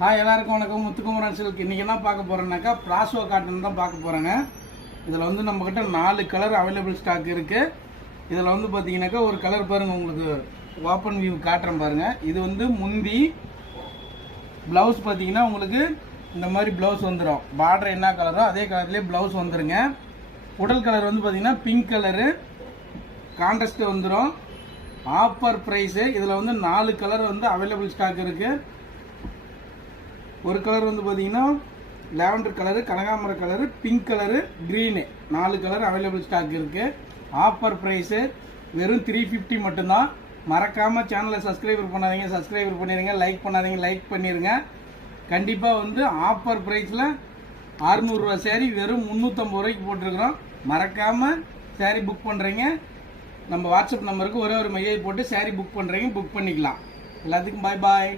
Hi எல்லாருக்கும் வணக்கம். Muthukumaran silk. இன்றைக்கி என்ன பார்க்க போகிறோன்னாக்கா பிளாசோ காட்டன் தான் பார்க்க போகிறேங்க. இதில் வந்து நம்மக்கிட்ட 4 கலர் அவைலபிள் ஸ்டாக் இருக்குது. இதில் வந்து பார்த்தீங்கன்னாக்கா ஒரு கலர் பாருங்கள், உங்களுக்கு ஓப்பன் வியூ காட்டுறேன் பாருங்கள். இது வந்து முந்தி ப்ளவுஸ் பார்த்தீங்கன்னா உங்களுக்கு இந்த மாதிரி ப்ளவுஸ் வந்துடும். பார்டர் என்ன கலரோ அதே கலர்லேயே ப்ளவுஸ் வந்துடுங்க. உடல் கலர் வந்து பார்த்தீங்கன்னா பிங்க் கலரு கான்ட்ராஸ்ட்டு வந்துடும். Offer price. இதில் வந்து 4 கலர் வந்து அவைலபிள் ஸ்டாக் இருக்குது. ஒரு கலர் வந்து பார்த்தீங்கன்னா லாவெண்டர் கலரு, கனகாமர colour, pink colour, green 4 colour available stock இருக்குது. ஆஃபர் ப்ரைஸு வெறும் 350 மட்டும்தான். மறக்காமல் சேனலை சப்ஸ்கிரைபர் பண்ணாதீங்க, சப்ஸ்கிரைபர் பண்ணிடுங்க. லைக் பண்ணாதீங்க, லைக் பண்ணிடுங்க. கண்டிப்பாக வந்து ஆஃபர் ப்ரைஸில் 600 ரூபா சேரீ வெறும் 350 ரூபாய்க்கு போட்டிருக்கிறோம். மறக்காமல் சேரீ புக் பண்ணுறீங்க. நம்ம வாட்ஸ்அப் நம்பருக்கு ஒரே ஒரு மெயில் போட்டு சேரீ புக் பண்ணுறீங்க, புக் பண்ணிக்கலாம். எல்லாத்துக்கும் பாய் பாய்.